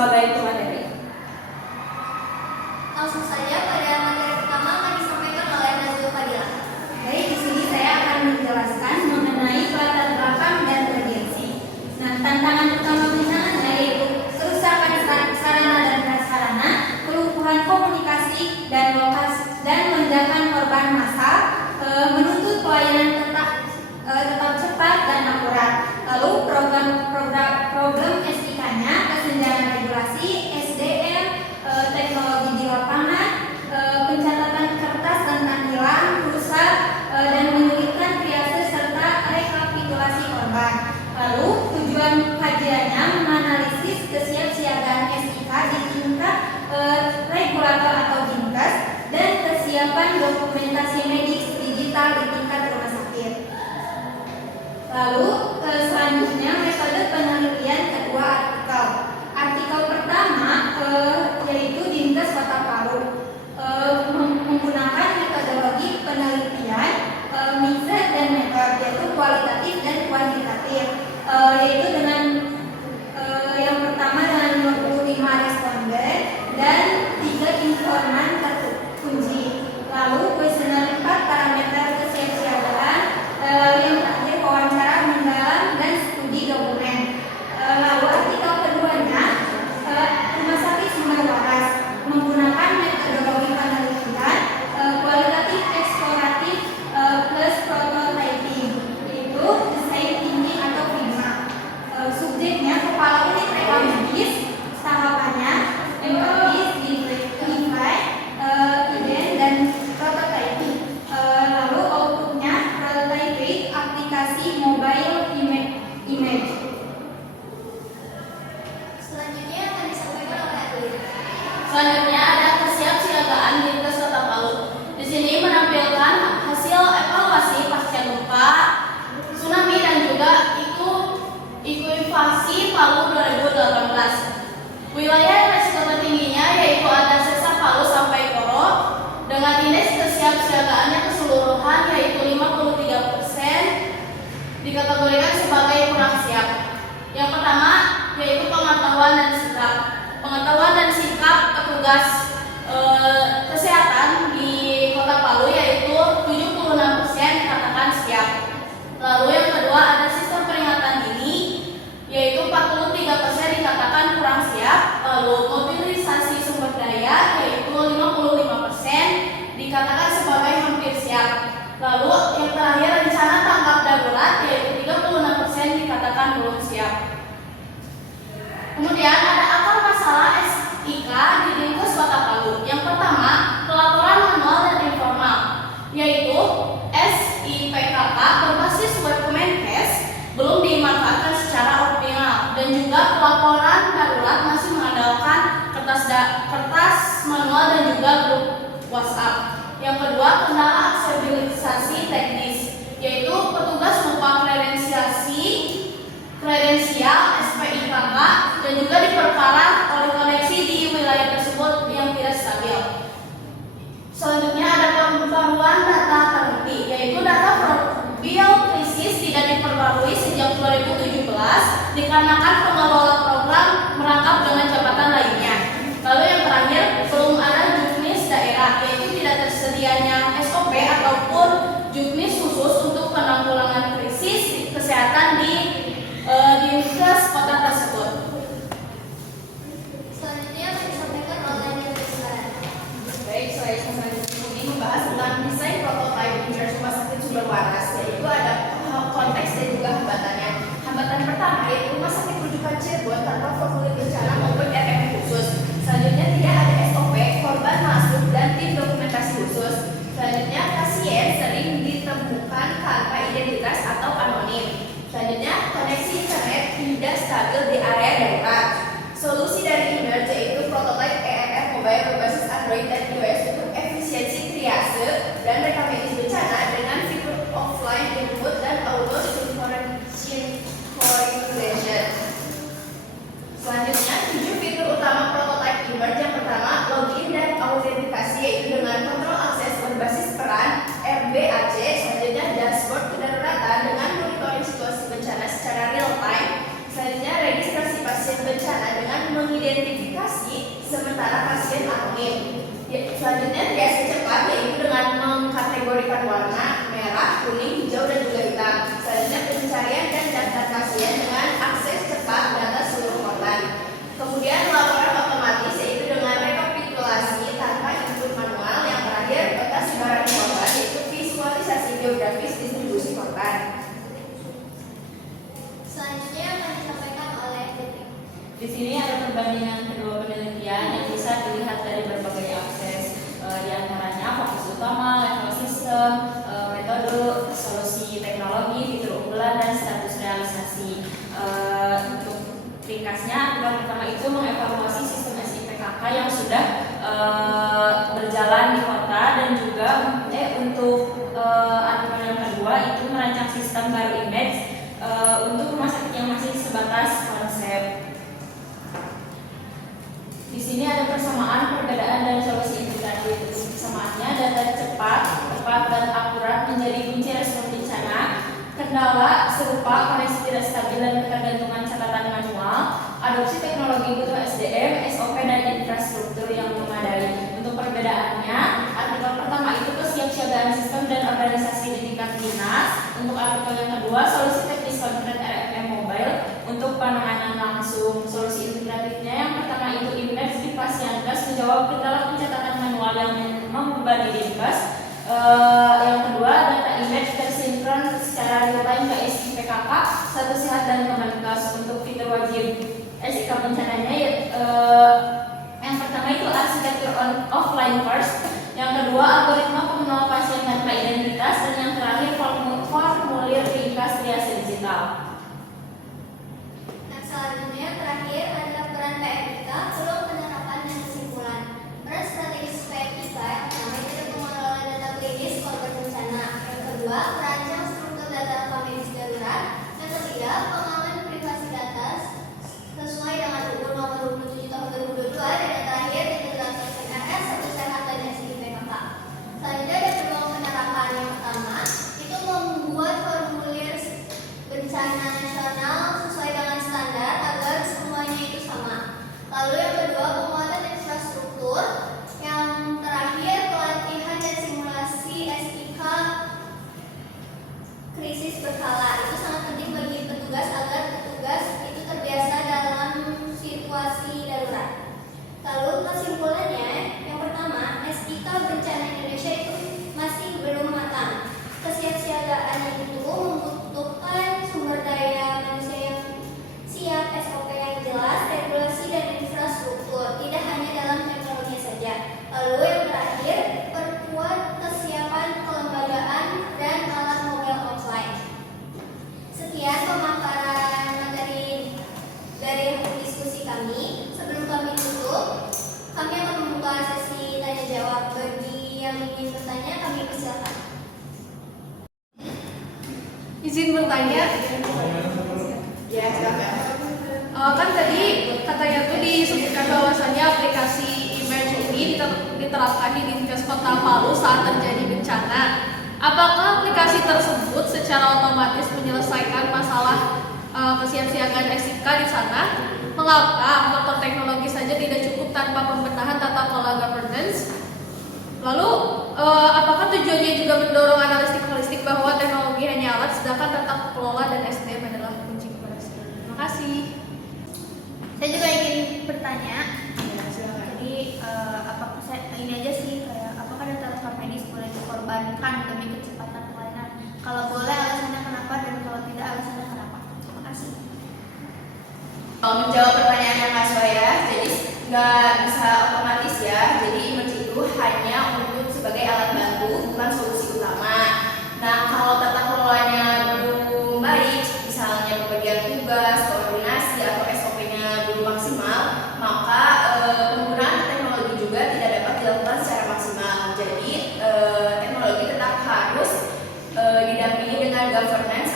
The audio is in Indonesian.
sebagai pemateri. Langsung saja pada materi pertama akan disampaikan oleh Nazul Fadila. Baik, di sini saya akan menjelaskan mengenai latar belakang dan urgensi. Nah, tantangan utama bencananya yaitu kerusakan sarana dan prasarana, kelumpuhan komunikasi dan lonjakan korban massal, menuntut pelayanan tetap cepat dan akurat. Lalu program SIK-nya kesenjangan regulasi, SDM, teknologi di lapangan, pencatatan kertas tentang hilang, rusak, dan menyulitkan triase serta rekapitulasi korban. Lalu tujuan kajiannya menganalisis kesiapsiagaan SIK di tingkat regulator atau Dinkes dan kesiapan dokumentasi medis digital di tingkat rumah sakit. Lalu selanjutnya metode penelitian kedua artikel. Artikel pertama yaitu Dinkes Kota Palu menggunakan metodologi penelitian mixed dan method, yaitu kualitatif dan kuantitatif, yaitu dengan yang pertama dengan 55 responden dan 3 informan terkunci. Lalu kuesioner 4 parameter kesiapsiagaan, yang terakhir wawancara mendalam dan studi dokumen. Lalu artikel keduanya Rumah Sakit Sumber Waras menggunakan metodologi penelitian kualitatif eksploratif plus prototyping, yaitu desain thinking atau PIMA. Subjeknya kepala unit rekam medis, tahapannya empatis, nilai, iden dan prototyping. Lalu outputnya prototyping aplikasi mobile image. Selanjutnya akan disampaikan oleh Adli. Selanjutnya ada kesiapsiagaan Dinkes Kota Palu. Di sini menampilkan hasil evaluasi pasca gempa, tsunami dan juga ikuivasi Palu 2018. Wilayah resiko tertingginya yaitu ada Sesa Palu sampai Koro dengan indeks kesiapsiagaannya keseluruhan yaitu 53%, dikategorikan sebagai kurang siap. Yang pertama yaitu pengetahuan dan sikap. Pengetahuan dan sikap petugas kesehatan di Kota Palu yaitu 76% dikatakan siap. Lalu yang kedua ada sistem peringatan dini yaitu 43% dikatakan kurang siap. Lalu mobilisasi sumber daya yaitu 55% dikatakan sebagai hampir siap. Lalu yang terakhir rencana tanggap darurat yaitu 36% dikatakan belum siap. Kemudian ada akar masalah SIK di Dinkes Kota Palu. Yang pertama, pelaporan manual dan informal, yaitu SIPKK berbasis web Kemenkes belum dimanfaatkan secara optimal dan juga pelaporan darurat masih mengandalkan kertas manual dan juga grup WhatsApp. Yang kedua, kendala aksesibilisasi teknis, yaitu petugas lupa kredensial SPIKK dan juga diperparah oleh koneksi di wilayah tersebut yang tidak stabil. Selanjutnya ada pembaruan data terhenti, yaitu data profil krisis tidak diperbarui sejak 2017 dikarenakan pengelola program merangkap dengan jabatan lainnya. Lalu yang terakhir, belum ada juknis daerah, yaitu tidak tersedianya SOP ataupun juknis khusus untuk penanggulangan krisis kesehatan di Dinkes kota tersebut. Selanjutnya akan disampaikan oleh Nilai. Baik, saya selanjutnya ini membahas tentang desain prototipe Dinkes Rumah Sakit Sumber Waras, yaitu ada konteks dan juga hambatannya. Hambatan pertama yaitu Rumah Sakit Rujukan Cirebon tanpa formulir bencana maupun RMP khusus. Selanjutnya tidak ada SOP, korban masuk dan tim dokumentasi khusus. Selanjutnya pasien sering ditemukan tanpa identitas atau anonim. Selanjutnya koneksi internet tidak stabil di area darurat. Solusi dari Emerge yaitu prototipe EMR mobile berbasis Android dan iOS untuk efisiensi triase dan rekam medis bencana dengan fitur offline input dan auto synchronization. Selanjutnya 7 fitur utama prototipe Emerge. Yang pertama, login dan autentikasi yaitu dengan kontrol akses berbasis peran RBAC. Selanjutnya dashboard kedaruratan dengan monitoring situasi bencana secara real time. Selanjutnya registrasi pasien bencana dengan mengidentifikasi evaluasi. Untuk ringkasnya, aturan pertama itu mengevaluasi sistem SIPKK yang sudah berjalan di kota, dan juga untuk aturan yang kedua itu merancang sistem baru image untuk rumah sakit yang masih sebatas konsep. Di sini ada persamaan, perbedaan, dan solusi integratif. Persamaannya, data cepat, tepat, dan akurat menjadi kunci respon bencana. Kendala serupa koneksi tidak stabil dan ketergantungan catatan manual. Adopsi teknologi butuh SDM, SOP, dan infrastruktur yang memadai. Untuk perbedaannya, artikel pertama itu kesiapsiagaan sistem dan organisasi di tingkat dinas. Untuk artikel yang kedua, solusi teknis konkret RFM mobile untuk penanganan langsung. Solusi integratifnya yang pertama itu image di Pasienkes menjawab kendala pencatatan manual yang membebani Dinkes. Yang kedua, data image tersinkron secara real time ke SIPKK, Satu Sehat, dan Kemenkes. Untuk fitur wajib SIK bencananya, yang pertama itu arsitektur offline first, yang kedua algoritma pengenal pasien tanpa identitas, dan yang terakhir formulir ringkas triase digital. Nah, selanjutnya terakhir adalah peran PMIK sebelum penerapan dan kesimpulan. Peran strategis PMIK yang pertama itu pengelolaan data klinis korban bencana. Yang kedua, merancang struktur data rekam medis darurat. Yang ketiga, pengaman privasi data sesuai dengan UU Nomor 27 Tahun 2022, dan yang terakhir integrasi RS, Satu Sehat, dan SIPKK. Selanjutnya ada peluang penerapan. Yang pertama itu membuat formulir bencana nasional sesuai dengan standar agar semuanya itu sama. Lalu yang kedua, penguatan infrastruktur. Yang terakhir, pelatihan dan simulasi SIK krisis berkala. Itu sangat penting bagi petugas agar petugas itu terbiasa dalam situasi darurat. Lalu kesimpulannya, yang pertama, SIK bencana Indonesia itu masih belum matang. Kesiapsiagaannya itu membutuhkan sumber daya manusia yang siap, SOP yang jelas, regulasi, dan infrastruktur, tidak hanya dalam teknologi saja. Lalu yang terakhir, perkuat kesiapan kelembagaan dan alat mobile offline. Sekian pemaparan materi dari diskusi kami. Sebelum kami tutup, kami akan membuka sesi tanya jawab. Bagi yang ingin bertanya, kami persilakan. Izin bertanya. Ya, silakan. Kan tadi katanya tuh disebutkan bahwasannya aplikasi Emerge ini diterapkan di Dinkes Kota Palu saat terjadi bencana. Apakah aplikasi tersebut secara otomatis menyelesaikan masalah kesiapsiagaan SIK di sana? Mengapa faktor teknologi saja tidak cukup tanpa pembenahan tata kelola governance? Lalu, apakah tujuannya juga mendorong analitik holistik bahwa teknologi hanya alat, sedangkan tata kelola dan SDM adalah kunci keberhasilan? Terima kasih. Saya juga ingin bertanya. Ya, silakan. Jadi apakah ini aja sih, kayak apakah data rekam medis boleh dikorbankan demi kecepatan pelayanan? Kalau boleh, alasannya kenapa, dan kalau tidak, alasannya kenapa? Terima kasih. Kalau menjawab pertanyaan Kak Soya, jadi nggak bisa otomatis ya. Jadi Emerge itu hanya untuk sebagai alat bantu, bukan solusi utama. Nah, kalau tata kelolanya belum baik, misalnya pembagian tugas, koordinasi, atau SOP-nya belum maksimal, maka penggunaan teknologi juga tidak dapat dilakukan secara maksimal. Jadi teknologi tetap harus didampingi dengan governance